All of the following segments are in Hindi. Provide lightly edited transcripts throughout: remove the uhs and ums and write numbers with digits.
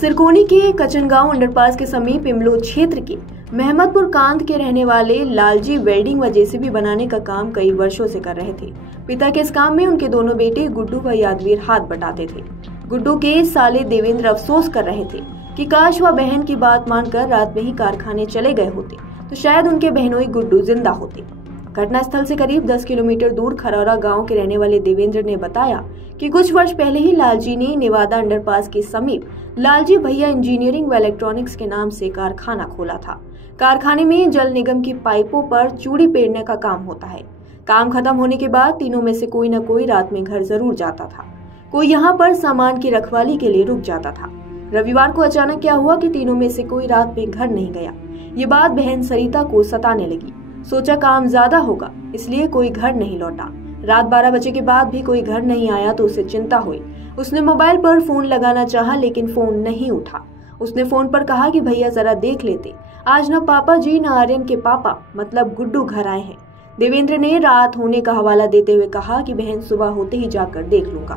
सिरकोनी के कचनगांव अंडरपास के समीप इमलो क्षेत्र के महमदपुर कांद के रहने वाले लालजी वेल्डिंग व जेसीबी बनाने का काम कई वर्षों से कर रहे थे। पिता के इस काम में उनके दोनों बेटे गुड्डू व यादवीर हाथ बटाते थे। गुड्डू के साले देवेंद्र अफसोस कर रहे थे कि काश वह बहन की बात मानकर रात में ही कारखाने चले गए होते तो शायद उनके बहनोई गुड्डू जिंदा होते। घटनास्थल से करीब 10 किलोमीटर दूर खरौरा गांव के रहने वाले देवेंद्र ने बताया कि कुछ वर्ष पहले ही लालजी ने नेवादा अंडरपास के समीप लालजी भैया इंजीनियरिंग व इलेक्ट्रॉनिक्स के नाम से कारखाना खोला था। कारखाने में जल निगम की पाइपों पर चूड़ी पेरने का काम होता है। काम खत्म होने के बाद तीनों में से कोई न कोई रात में घर जरूर जाता था। कोई यहाँ पर सामान की रखवाली के लिए रुक जाता था। रविवार को अचानक क्या हुआ कि तीनों में से कोई रात में घर नहीं गया। ये बात बहन सरिता को सताने लगी। सोचा काम ज्यादा होगा, इसलिए कोई घर नहीं लौटा। रात 12 बजे के बाद भी कोई घर नहीं आया तो उसे चिंता हुई। उसने मोबाइल पर फोन लगाना चाहा लेकिन फोन नहीं उठा। उसने फोन पर कहा कि भैया जरा देख लेते, आज न पापा जी न आर्यन के पापा मतलब गुड्डू घर आए हैं। देवेंद्र ने रात होने का हवाला देते हुए कहा कि बहन सुबह होते ही जाकर देख लूंगा।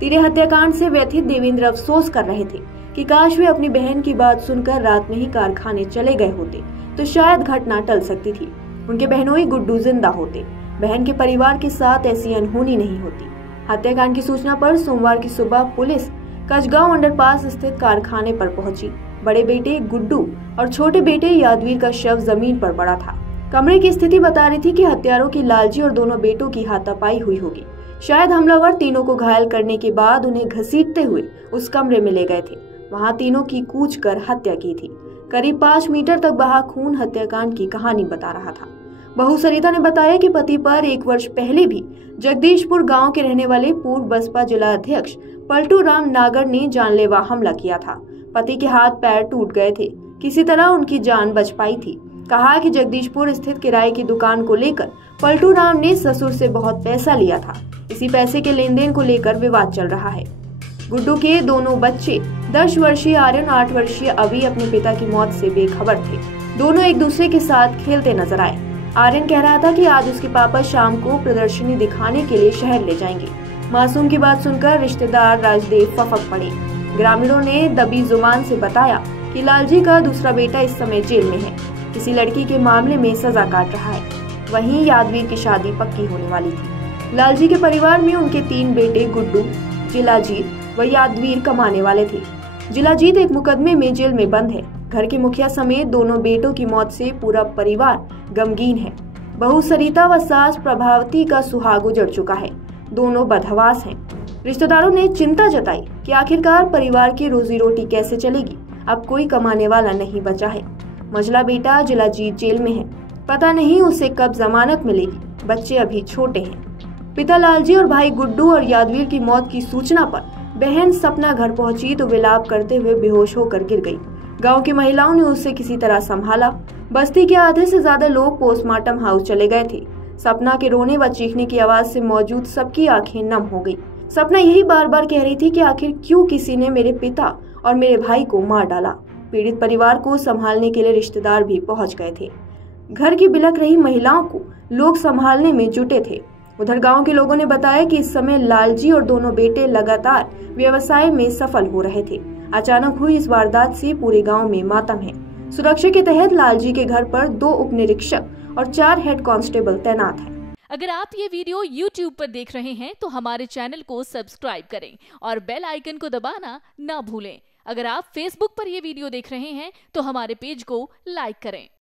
तीरे हत्याकांड से व्यथित देवेंद्र अफसोस कर रहे थे कि काश वे अपनी बहन की बात सुनकर रात में ही कारखाने चले गए होते तो शायद घटना टल सकती थी। उनके बहनोई गुड्डू जिंदा होते। बहन के परिवार के साथ ऐसी अनहोनी नहीं होती। हत्याकांड की सूचना पर सोमवार की सुबह पुलिस कचगांव अंडरपास स्थित कारखाने पर पहुंची। बड़े बेटे गुड्डू और छोटे बेटे यादवीर का शव जमीन पर पड़ा था। कमरे की स्थिति बता रही थी कि हत्यारों की लालजी और दोनों बेटों की हाथापाई हुई होगी। शायद हमलावर तीनों को घायल करने के बाद उन्हें घसीटते हुए उस कमरे में ले गए थे। वहां तीनों की कूच कर हत्या की थी। करीब 5 मीटर तक बहा खून हत्याकांड की कहानी बता रहा था। बहू सरिता ने बताया कि पति पर 1 वर्ष पहले भी जगदीशपुर गांव के रहने वाले पूर्व बसपा जिला अध्यक्ष पलटू राम नागर ने जानलेवा हमला किया था। पति के हाथ पैर टूट गए थे, किसी तरह उनकी जान बच पाई थी। कहा कि जगदीशपुर स्थित किराए की दुकान को लेकर पलटू राम ने ससुर से बहुत पैसा लिया था। इसी पैसे के लेन देन को लेकर विवाद चल रहा है। गुड्डू के दोनों बच्चे 10 वर्षीय आर्यन और 8 वर्षीय अभी अपने पिता की मौत से बेखबर थे। दोनों एक दूसरे के साथ खेलते नजर आए। आर्यन कह रहा था कि आज उसके पापा शाम को प्रदर्शनी दिखाने के लिए शहर ले जाएंगे। मासूम की बात सुनकर रिश्तेदार राजदेव फफक पड़े। ग्रामीणों ने दबी जुबान से बताया कि लालजी का दूसरा बेटा इस समय जेल में है, किसी लड़की के मामले में सजा काट रहा है। वहीं यादवीर की शादी पक्की होने वाली थी। लालजी के परिवार में उनके 3 बेटे गुड्डू, जिलाजीत व यादवीर कमाने वाले थे। जिलाजीत एक मुकदमे में जेल में बंद है। घर के मुखिया समेत दोनों बेटों की मौत से पूरा परिवार गमगीन है। बहू सरिता व सास प्रभावती का सुहाग उजड़ चुका है। दोनों बदहवास हैं। रिश्तेदारों ने चिंता जताई कि आखिरकार परिवार की रोजी रोटी कैसे चलेगी। अब कोई कमाने वाला नहीं बचा है। मझला बेटा जिलाजीत जेल में है, पता नहीं उसे कब जमानत मिलेगी। बच्चे अभी छोटे हैं। पिता लालजी और भाई गुड्डू और यादवीर की मौत की सूचना पर बहन सपना घर पहुंची तो विलाप करते हुए बेहोश होकर गिर गई। गांव की महिलाओं ने उसे किसी तरह संभाला। बस्ती के आधे से ज्यादा लोग पोस्टमार्टम हाउस चले गए थे। सपना के रोने व चीखने की आवाज से मौजूद सबकी आंखें नम हो गई। सपना यही बार बार कह रही थी कि आखिर क्यों किसी ने मेरे पिता और मेरे भाई को मार डाला। पीड़ित परिवार को संभालने के लिए रिश्तेदार भी पहुंच गए थे। घर की बिलख रही महिलाओं को लोग संभालने में जुटे थे। उधर गांव के लोगों ने बताया कि इस समय लालजी और दोनों बेटे लगातार व्यवसाय में सफल हो रहे थे। अचानक हुई इस वारदात से पूरे गांव में मातम है। सुरक्षा के तहत लालजी के घर पर 2 उप निरीक्षक और 4 हेड कांस्टेबल तैनात हैं। अगर आप ये वीडियो YouTube पर देख रहे हैं तो हमारे चैनल को सब्सक्राइब करें और बेल आइकन को दबाना ना भूलें। अगर आप Facebook पर ये वीडियो देख रहे हैं तो हमारे पेज को लाइक करें।